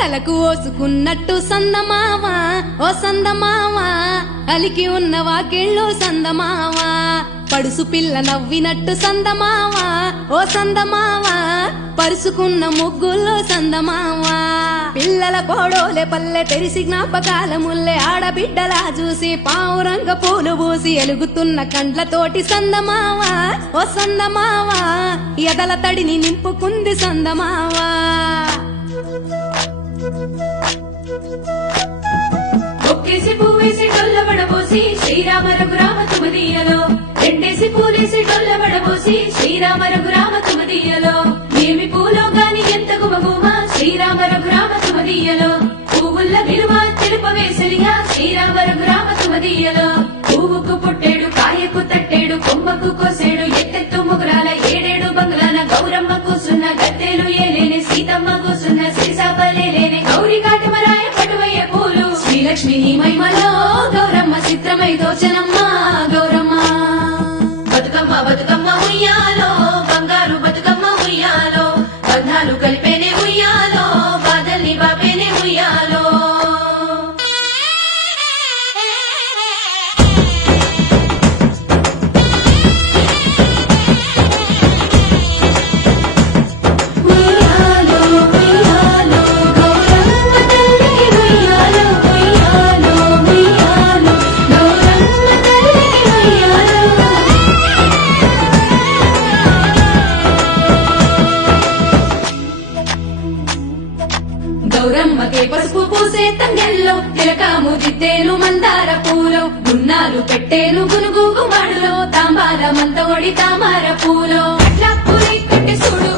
తలకు ఓసుకున్నట్టు సందమావా ఓ సందమావా అలికి ఉన్న వాకిళ్ళు సందమావా పడుసు పిల్ల నవ్వినట్టు సందమావా ఓ సందమావా పరుసుకున్న ముగ్గుల్లో సందమావా పిల్లల కోడోలే పల్లె తెరిసి జ్ఞాపకాల ముల్లె ఆడబిడ్డలా చూసి పావురంగ పూలు పూసి ఎలుగుతున్న కండ్లతోటి సందమావా ఓ సందమావా ఎదల తడిని నింపుకుంది సందమావా ఒక్కేసి పువ్వేసి డొల్లబడబోసి శ్రీరామ రఘురామ తుమదీయలో రెండేసి పూలేసి డొల్లబడబోసి శ్రీరామ రఘురామ తుమదీయలో ఏమి పూలో గాని ఎంత గుమగుమ శ్రీరామ రఘురామ తుమదీయలో పువ్వుల్ల విలువ తెలుపవేసలిగా శ్రీరామ రఘురామ తుమదీయలో పువ్వుకు పుట్టేడు కాయకు తట్టేడు కొమ్మకు కోసేడు ఎత్తెత్తు ముగురాల ఏడేడు బంగ్లాల గౌరమ్మ కూసున్న గత్తెలు ఏలేని సీతమ్మ కూసున్న శ్రీసాపలేని గౌరి కాటమరాయ పటువయ్య పూలు శ్రీలక్ష్మి మహిమలో గౌరమ్మ చిత్రమై దోచనమ్మ గౌరమ్మ బతుకమ్మ బతుకమ్మ ఉయ్యాలో బంగారు బతుకమ్మ ఉయ్యాలో బంధాలు కలిపేనే ఉయ్యాలో బాధల్ని బాపేనే ఉయ్యాలో ఉయ్యాలో ఉయ్యాలో గౌరమ్మ తల్లికి ఉయ్యాలో ఉయ్యాలో ఉయ్యాలో గౌరమ్మ తల్లికి ఉయ్యాలో గౌరమ్మకే పసుపు పూసే తంగెల్లో తిలకాము దిద్దేలు మందార పూలో గున్నాలు పెట్టేలు గునుగు గుమాడులో తాంబాల మంతోడి తామర పూలో అట్లా పూరి కట్టి చూడు